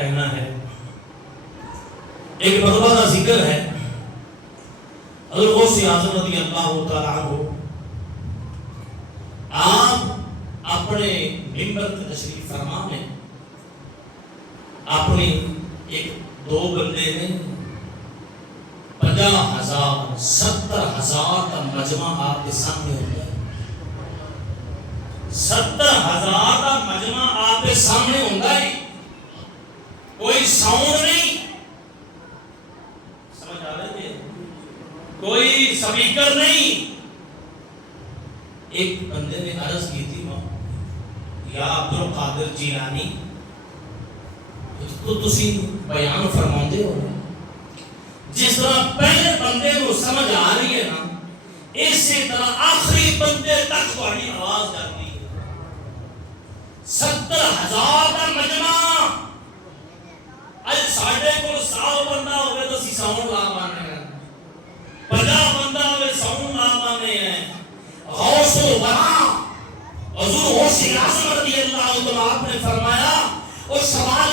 کہنا ہے، ایک مرتبہ کا ذکر ہے، حضرت غوث اعظم رضی اللہ تعالیٰ عنہ آپ اپنے منبر پر تشریف فرما میں اپنی ایک دو بندے نے 50,000 70,000 کا مجمع آپ کے سامنے ہوتا ہے، 70,000 کا مجمع آپ کے سامنے ہوتا ہے، کوئی ساؤنڈ نہیں، سمجھ آ رہے ہیں، کوئی سپیکر نہیں۔ ایک بندے نے عرض کی تھی یا عبد القادر جیلانی تو تسی بیان فرماندے ہو، جس طرح پہلے بندے کو سمجھ آ رہی ہے نا، اسی طرح آخری بندے تک تمہاری آواز جاتی ہے۔ 70,000 کا مجمع، اج ساڈے کو 100 بندہ ہوئے تو اسی ساؤنڈ لا پانے ہیں، 50 بندہ ہوئے ساؤنڈ لا پانے ہیں۔ غوث الورا حضور غوث اعظم رضی اللہ عنہ آپ نے فرمایا، اور سوال